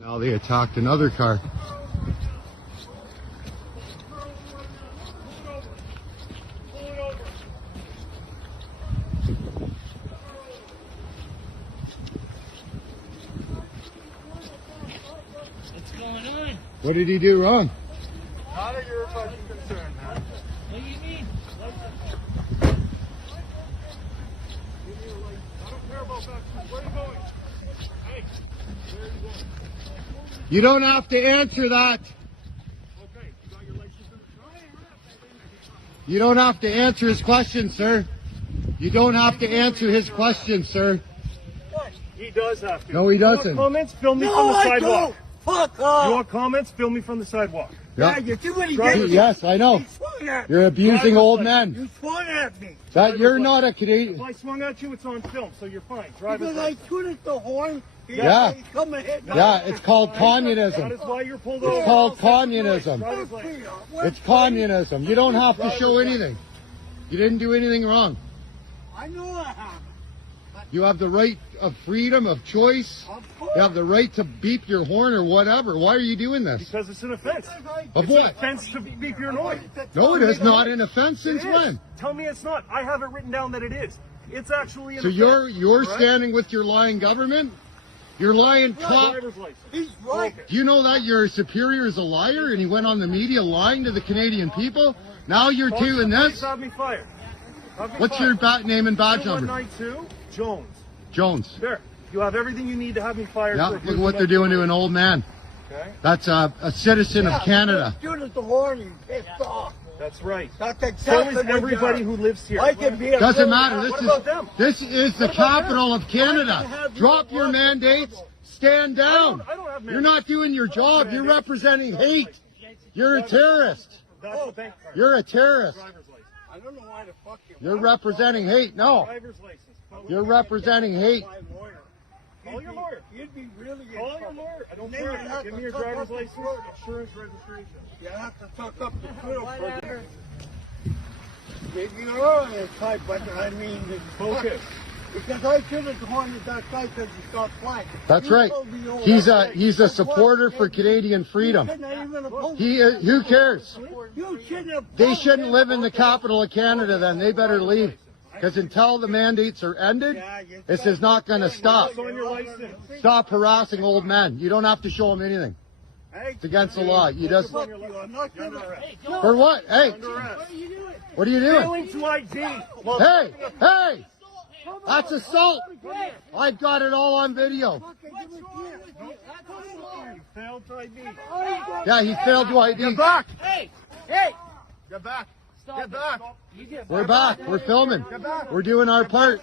Now they attacked another car. What's going on? What did he do wrong? None of your fucking concern, man. What do you mean? I don't care about that. Where are you going? Hey, where are you going? You don't have to answer that. Okay, you got your license in the truck? You don't have to answer his question, sir. You don't have to answer his question, sir. What? He does have to. No, he You want doesn't. comments? Film me from the sidewalk. Fuck You off! want comments? Film me from the sidewalk. Yeah, you see what he Drive did? it. Yes, I know. He swung at me. You're abusing old men. You swung at me. That you're not a If Canadian. I swung at you, it's on film, so you're fine. Drive Because it. I tooted the horn. Yeah. He come and hit me. Yeah, it's called That communism. is why you're pulled It's over. called communism. Drive his license. It's communism. You don't have to show anything. You didn't do anything wrong. I know I have. You have the right of freedom of choice. Of course. You have the right to beep your horn or whatever. Why are you doing this? Because it's an offense. Of It's an what? offense to beep your noise. No, it is not an offense since It is. when? Tell me it's not. I have it written down that it is. It's actually an So offense. you're Right? standing with your lying government? Your lying cop? Driver's license. He's right. Do you know that your superior is a liar and he went on the media lying to the Canadian people? Now you're doing Please this? have me fired. Have me What's your fired. name and badge number? 2192 Jones. Jones. There. You have everything you need to have me fired. Yeah, for look at what they're doing to an old man. Okay. That's a citizen of Canada. He tooted the horn. He pissed off. That's right. That's So exactly is what everybody did. who lives here. I can be a Doesn't good matter. guy. What about them? This is the What about capital of Canada. Drop your mandates. Stand down. I don't have You're not doing your job. You're representing hate. You're a terrorist. That's the bank card. You're a terrorist. Driver's license. I don't know why the fuck you. You're representing hate. No, Driver's license. you're representing hate. My lawyer. Call your lawyer. You'd be really. in Call your trouble. lawyer. I don't Then you'd care. have Give to me your suck driver's up the license, throat. insurance, registration. You have to tuck up the fiddle for this. Maybe you're on this type, but I mean, Focus. because I should have gone to that guy because he got flagged. That's You right. told me all He's that. a supporter for Canadian freedom. You shouldn't have even opposed Who cares? You shouldn't have They opposed shouldn't him. live in the capital of Canada then. They better leave. Because until the mandates are ended, this is not going to stop. It's on your license. Stop harassing old men. You don't have to show them anything. Hey, It's against the law. You just fuck you. I'm not You're under gonna. arrest. for what? Hey, Under arrest. what are you doing? Failing to ID. Hey, hey, that's assault. I've got it all on video. Fucking give it here. You failed to ID. Yeah, he failed to ID. back. Hey! Hey! Get back. Stop Get it. back. You get We're back. We're filming. We're doing our part.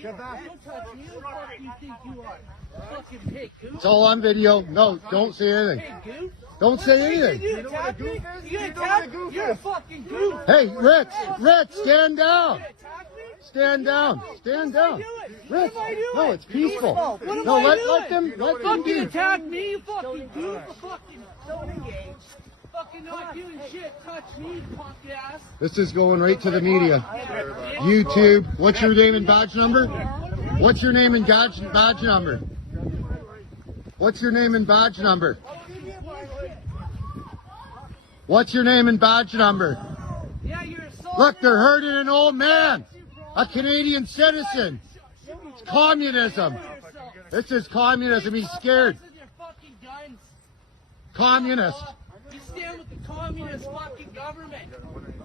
Get back. Don't touch me. Who the fuck do you think you are? Fucking pig, goose. It's all on video. No, don't say anything. Pig, goose. Don't say anything. You attack me? You attack me? You're a fucking goose. Hey, Rich, stand down. You attack me? Stand down. Stand down. Rich, What am I doing? no, it's peaceful. What am No, I let doing? them Fucking do. attack me, you fucking goof. Fucking not doing shit. Touch me, punk ass. This is going right to the media. YouTube. What's your name and badge number? What's your name and badge number? What's your name and badge number? What's your name and badge number? Yeah, you're assaulting. Look, they're hurting an old man, a Canadian citizen. It's communism. This is communism. He's scared. Your fucking guns. Communist. You stand with the communist fucking government.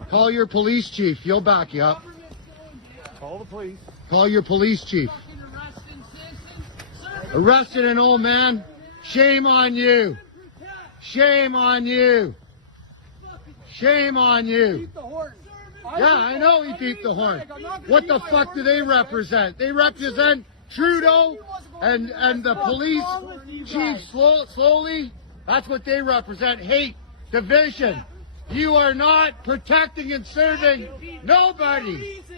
Call your police chief. He'll back you up. Government's going down. Call the police. Call your police chief. Fucking arresting citizens. Serve Arrested an old man. Shame on you. Shame on you. Shame on you. The horn. Yeah, I know he beat the horn. What the fuck do they represent? They represent Trudeau and the police chief slowly. That's what they represent. Hate, division. You are not protecting and serving nobody. reason.